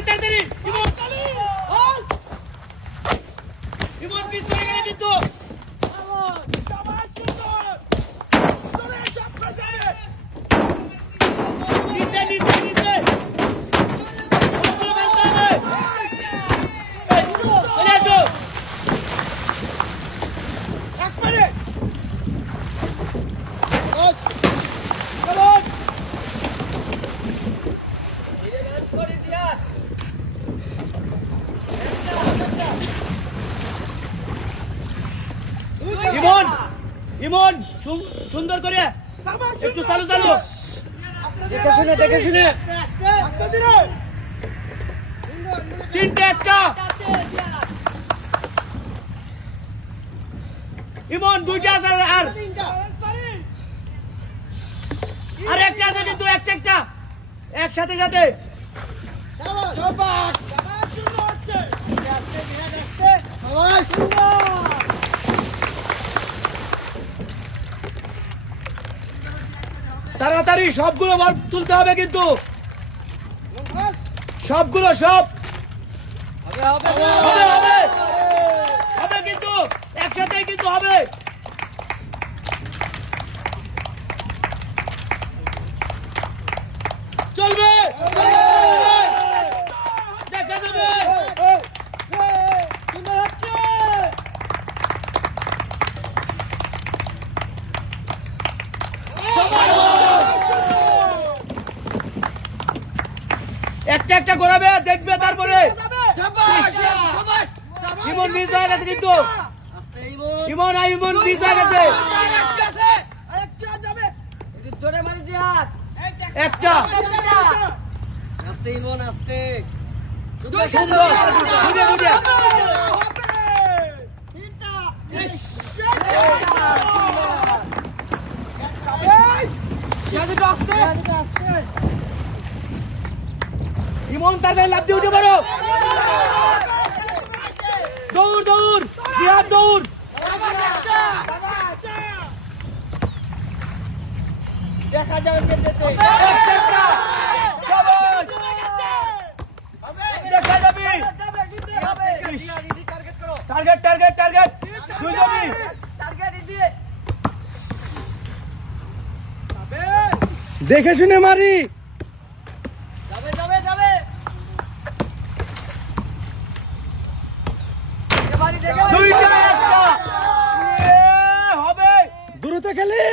তাড়াতাড়ি ইমন পিছ পড়ে গেলে কিন্তু নিচে নিচে নিচে চলে আসো একবারে ইমন ইমন সুন্দর করে একটু চালু চালু দেখে শুনে তিনটে একটা ইমন দুইটা আছে আর একটা আছে কিন্তু একটা একটা একসাথে সাথে তাড়াতাড়ি সবগুলো বল তুলতে হবে কিন্তু সবগুলো সব হবে হবে হবে কিন্তু একসাথেই কিন্তু হবে চলবে দেখা যাবে একটা একটা করাবে দেখবে তারপরে ইমন মিস হয়ে গেছে কিন্তু ইমন মিস হয়ে গেছে একটা ইমন আস্তে সুন্দর দুটো দুটো ইমন তাড়াতাড়ি লাফ দিয়ে উঠে পারো দৌড় দৌড় জিহাদ দৌড় দেখা যাবে দেখা যাবে টার্গেট টার্গেট টার্গেট দুই যাবি দেখে শুনে মারি দুইটা একটা হবে দূরতে খেলি